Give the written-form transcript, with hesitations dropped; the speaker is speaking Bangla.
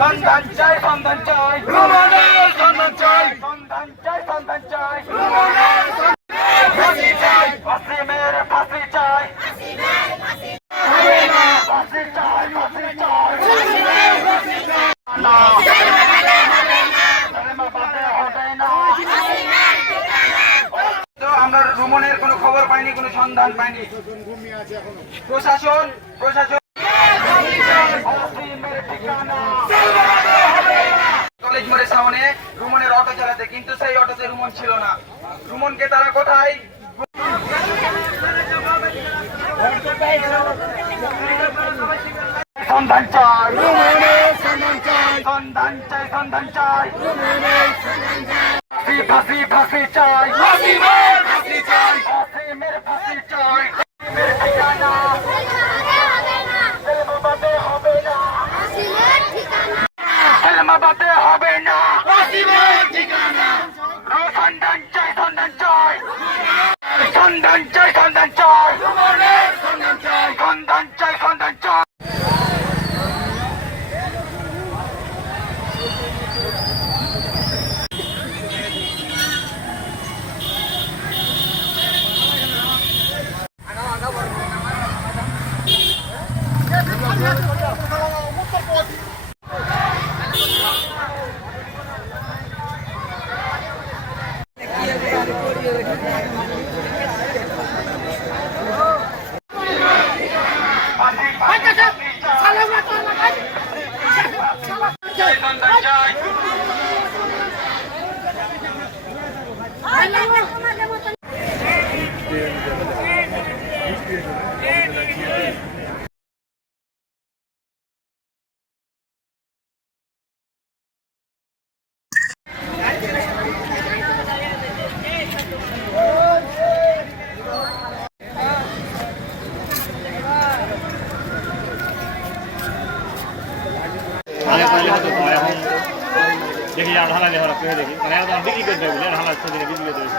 সন্ধান চাই সন্ধান চাই রুমনের সন্ধান চাই সন্ধান চাই সন্ধান চাই রুমনের ফাঁসি চাই ওয়াসিমের ফাঁসি চাই হবে না ফাঁসি চাই ফাঁসি চাই আমরা রুমনের কোনো খবর পাইনি, কোনো সন্ধান পাইনি। প্রশাসন প্রশাসন কলেজ মোড়ের সামনে রুমনের অটো চালাতে, কিন্তু সেই অটোতে রুমন ছিল না। রুমনকে তারা কোথায়? সন্ধান চাই সন্ধান চাই সন্ধান চাই সন্ধান চাই ফাঁসি ফাঁসি চাই ফাঁসি চাই ওয়াসিমের ফাঁসি চাই বাবাতে হবে না সন্ধান চাই সন্ধান চাই সন্ধান চাই সন্ধান চাই সন্ধান চাই সন্ধান চাই। দেখি আর হালা দেখো পেয়ে দেখি মানে একদম বিক্রি করে দেবে আর হালা ছবি বিক্রি করে দেবে